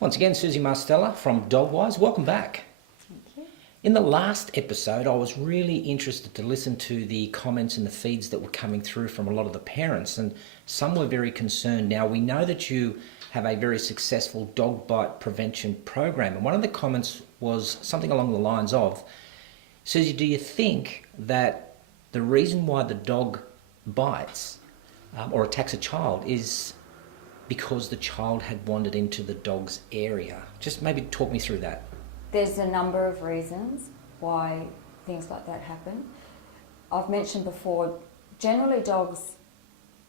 Once again, Susie Marstella from DogWise. Welcome back. Thank you. In the last episode, I was really interested to listen to the comments and the feeds that were coming through from a lot of the parents, and some were very concerned. Now, we know that you have a very successful dog bite prevention program, and one of the comments was something along the lines of, Susie, do you think that the reason why the dog bites or attacks a child is because the child had wandered into the dog's area? Just maybe talk me through that. There's a number of reasons why things like that happen. I've mentioned before, generally dogs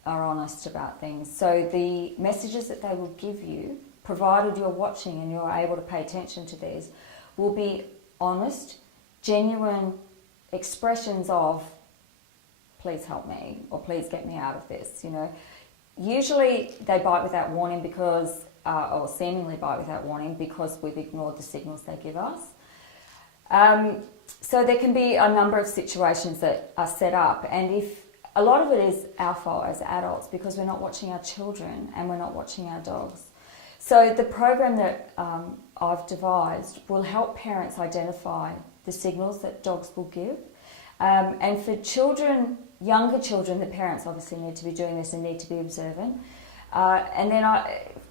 are honest about things. So the messages that they will give you, provided you're watching and you're able to pay attention to these, will be honest, genuine expressions of, please help me, or please get me out of this, Usually they bite without warning because, or seemingly bite without warning because we've ignored the signals they give us. So there can be a number of situations that are set up, and if a lot of it is our fault as adults because we're not watching our children and we're not watching our dogs. So the program that I've devised will help parents identify the signals that dogs will give. And for children, younger children, the parents obviously need to be doing this and need to be observant. And then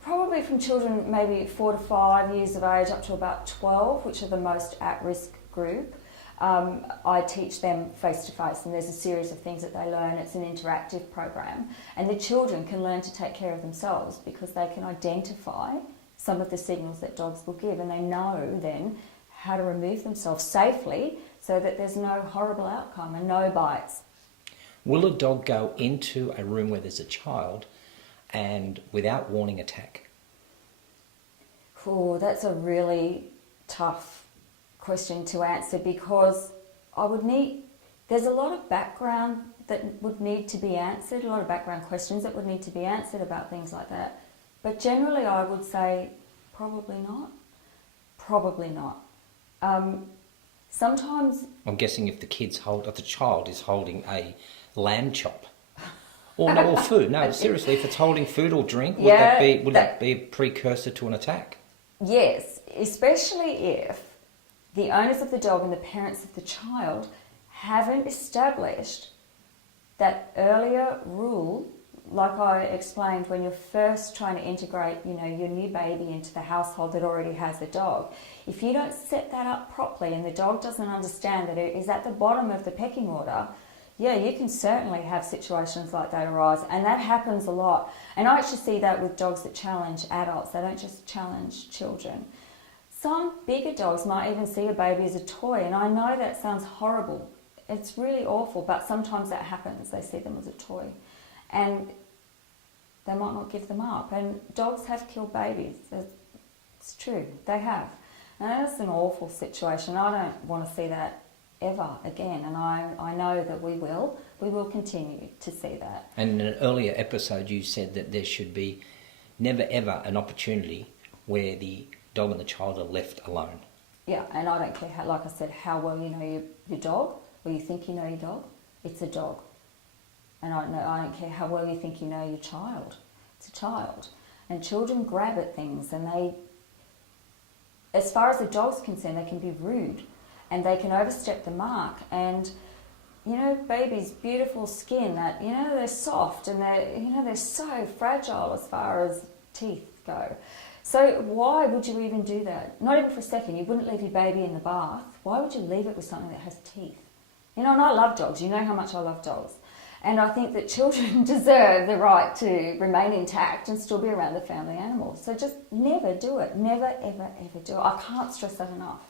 probably from children maybe 4 to 5 years of age up to about 12, which are the most at-risk group, I teach them face-to-face, and there's a series of things that they learn. It's an interactive program, and the children can learn to take care of themselves because they can identify some of the signals that dogs will give, and they know then how to remove themselves safely so that there's no horrible outcome and no bites. Will a dog go into a room where there's a child and without warning attack? Oh, that's a really tough question to answer because there's a lot of background that would need to be answered, a lot of background questions that would need to be answered about things like that. But generally I would say probably not. Probably not. Sometimes... I'm guessing if the child is holding a lamb chop or food. No, seriously, if it's holding food or drink, would that be a precursor to an attack? Yes, especially if the owners of the dog and the parents of the child haven't established that earlier rule, like I explained, when you're first trying to integrate, your new baby into the household that already has a dog. If you don't set that up properly and the dog doesn't understand that it is at the bottom of the pecking order, you can certainly have situations like that arise, and that happens a lot. And I actually see that with dogs that challenge adults. They don't just challenge children. Some bigger dogs might even see a baby as a toy, and I know that sounds horrible. It's really awful, but sometimes that happens. They see them as a toy, and they might not give them up. And dogs have killed babies. It's true, they have. And that's an awful situation. I don't want to see that ever again, and I know that we will continue to see that. And in an earlier episode you said that there should be never ever an opportunity where the dog and the child are left alone. Yeah, and I don't care, like I said, how well you know your dog, or you think you know your dog. It's a dog. And I don't care how well you think you know your child. It's a child. And children grab at things, and they, as far as the dog's concerned, they can be rude and they can overstep the mark. And babies' beautiful skin, that they're soft and they're so fragile as far as teeth go. So why would you even do that? Not even for a second. You wouldn't leave your baby in the bath. Why would you leave it with something that has teeth? And I love dogs. You know how much I love dogs. And I think that children deserve the right to remain intact and still be around the family animal. So just never do it. Never, ever, ever do it. I can't stress that enough.